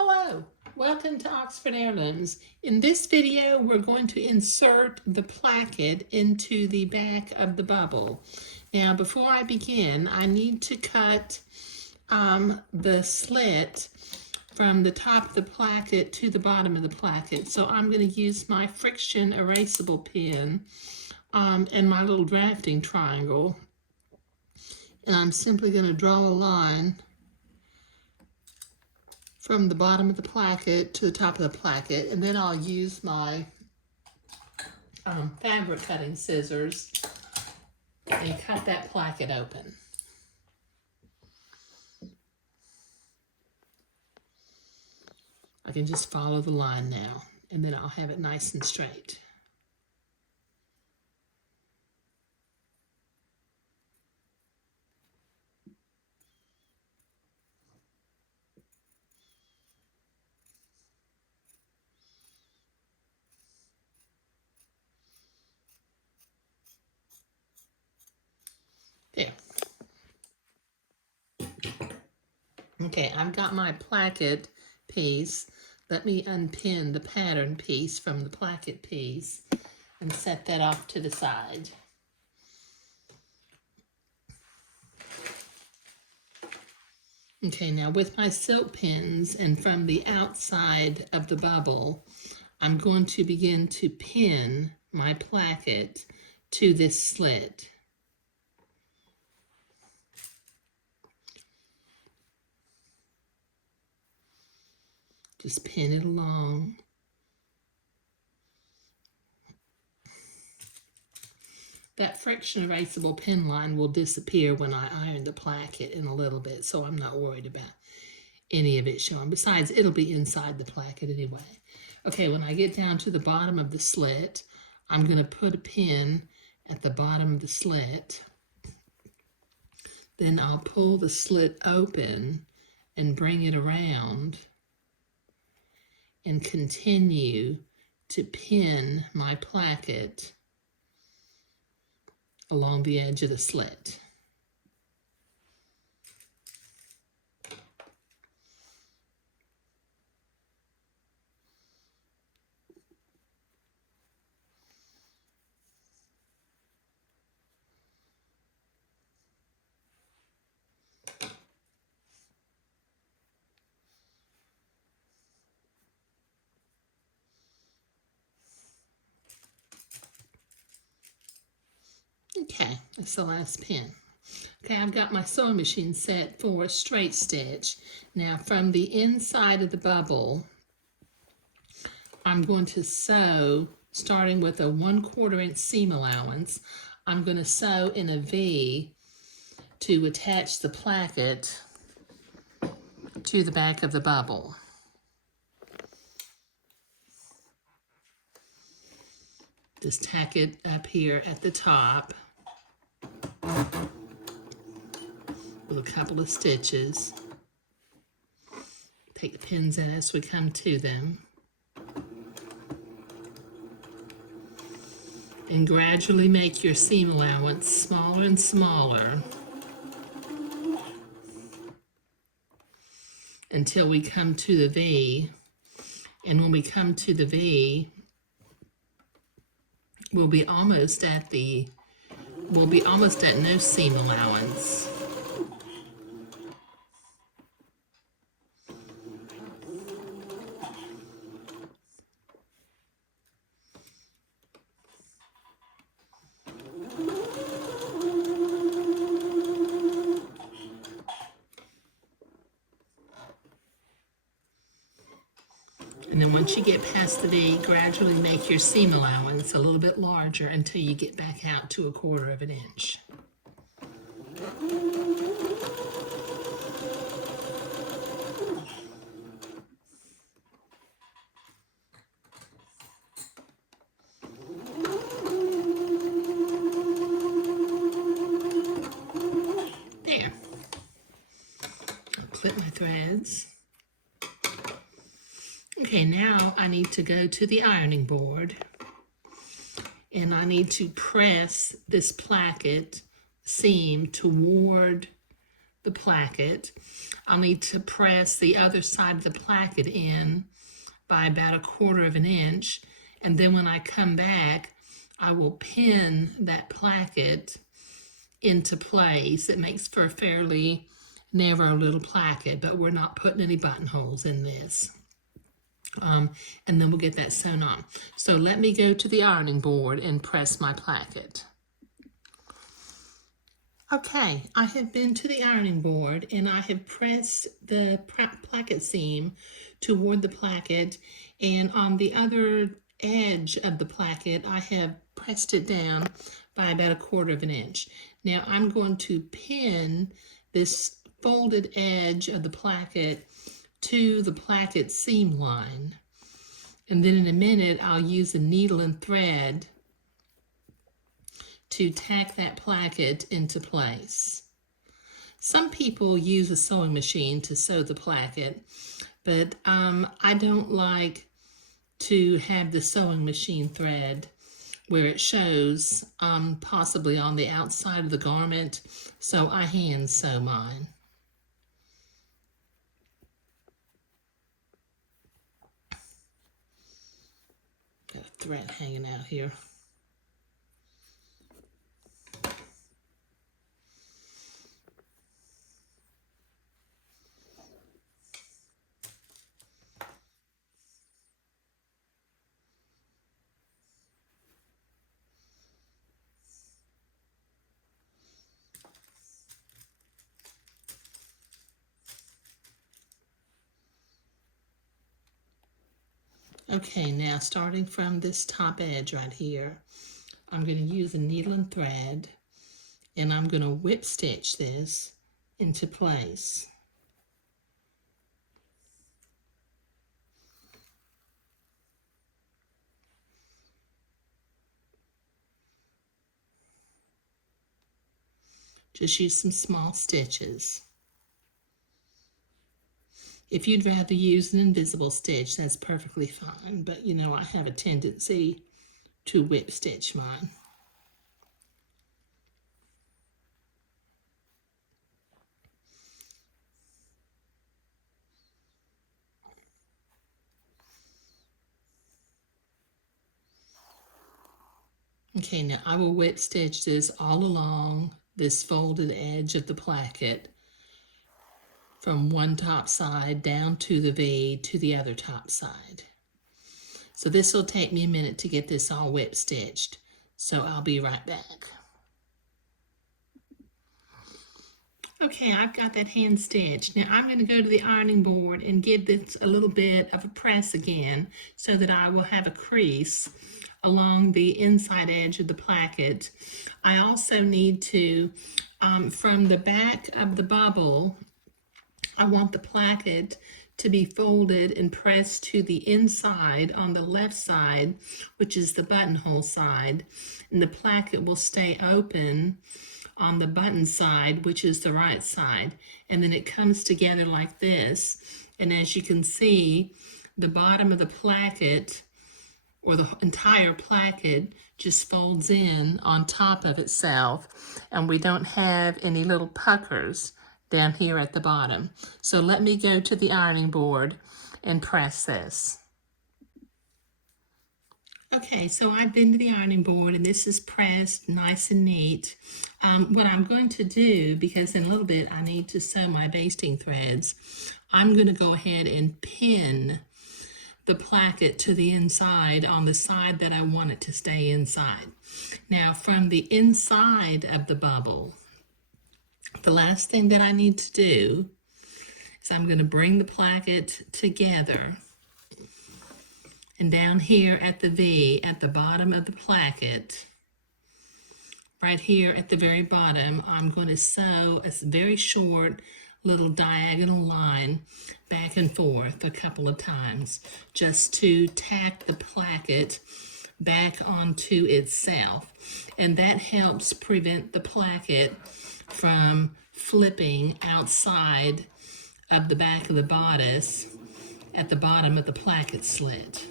Hello, welcome to Oxford Heirlooms. In this video, we're going to insert the placket into the back of the bubble. Now, before I begin, I need to cut the slit from the top of the placket to the bottom of the placket. So I'm going to use my friction erasable pen and my little drafting triangle. And I'm simply going to draw a line from the bottom of the placket to the top of the placket, and then I'll use my fabric cutting scissors and cut that placket open. I can just follow the line now, and then I'll have it nice and straight. There. Okay, I've got my placket piece. Let me unpin the pattern piece from the placket piece and set that off to the side. Okay, now with my silk pins and from the outside of the bubble, I'm going to begin to pin my placket to this slit. Just pin it along. That friction erasable pin line will disappear when I iron the placket in a little bit, so I'm not worried about any of it showing. Besides, it'll be inside the placket anyway. Okay, when I get down to the bottom of the slit, I'm going to put a pin at the bottom of the slit. Then I'll pull the slit open and bring it around and continue to pin my placket along the edge of the slit. Okay, that's the last pin. Okay, I've got my sewing machine set for a straight stitch. Now from the inside of the bubble, I'm going to sew, starting with a 1/4 inch seam allowance. I'm going to sew in a V to attach the placket to the back of the bubble. Just tack it up here at the top with a couple of stitches. Take the pins in as we come to them. And gradually make your seam allowance smaller and smaller until we come to the V. And when we come to the V, we'll be almost at no seam allowance. And then once you get past the V, gradually make your seam allowance a little bit larger until you get back out to 1/4 inch. There. I'll clip my threads. Okay, now I need to go to the ironing board and I need to press this placket seam toward the placket. I'll need to press the other side of the placket in by about 1/4 of an inch, and then when I come back, I will pin that placket into place. It makes for a fairly narrow little placket, but we're not putting any buttonholes in this. And then we'll get that sewn on. So let me go to the ironing board and press my placket. Okay, I have been to the ironing board and I have pressed the placket seam toward the placket, and on the other edge of the placket I have pressed it down by about 1/4 of an inch. Now I'm going to pin this folded edge of the placket to the placket seam line, and then in a minute I'll use a needle and thread to tack that placket into place. Some people use a sewing machine to sew the placket, but I don't like to have the sewing machine thread where it shows possibly on the outside of the garment, so I hand sew mine. Got a thread hanging out here. Okay, now starting from this top edge right here, I'm going to use a needle and thread, and I'm going to whip stitch this into place. Just use some small stitches. If you'd rather use an invisible stitch, that's perfectly fine, but you know I have a tendency to whip stitch mine. Okay, now I will whip stitch this all along this folded edge of the placket from one top side down to the V to the other top side. So this will take me a minute to get this all whip stitched, so I'll be right back. Okay, I've got that hand stitched. Now I'm going to go to the ironing board and give this a little bit of a press again so that I will have a crease along the inside edge of the placket. I also need to, from the back of the bubble, I want the placket to be folded and pressed to the inside on the left side, which is the buttonhole side, and the placket will stay open on the button side, which is the right side, and then it comes together like this. And as you can see, the bottom of the placket, or the entire placket, just folds in on top of itself, and we don't have any little puckers down here at the bottom. So let me go to the ironing board and press this. Okay, so I've been to the ironing board and this is pressed nice and neat. What I'm going to do, because in a little bit I need to sew my basting threads, I'm going to go ahead and pin the placket to the inside on the side that I want it to stay inside. Now from the inside of the bubble, the last thing that I need to do is I'm going to bring the placket together, and down here at the V, at the bottom of the placket, right here at the very bottom, I'm going to sew a very short little diagonal line back and forth a couple of times just to tack the placket back onto itself. And that helps prevent the placket from flipping outside of the back of the bodice at the bottom of the placket slit.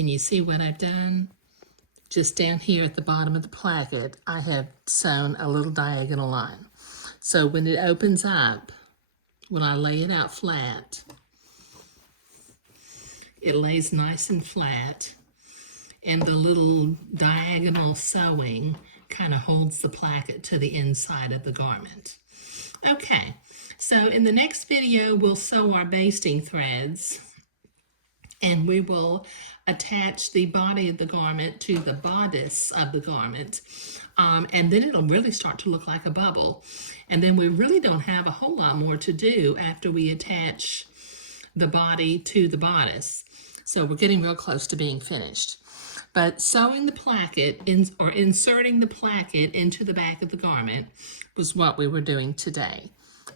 Can you see what I've done? Just down here at the bottom of the placket, I have sewn a little diagonal line. So when it opens up, when I lay it out flat, it lays nice and flat, and the little diagonal sewing kind of holds the placket to the inside of the garment. Okay, so in the next video, we'll sew our basting threads, and we will attach the body of the garment to the bodice of the garment. And then it'll really start to look like a bubble. And then we really don't have a whole lot more to do after we attach the body to the bodice. So we're getting real close to being finished. But sewing the placket or inserting the placket into the back of the garment was what we were doing today.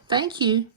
Thank you.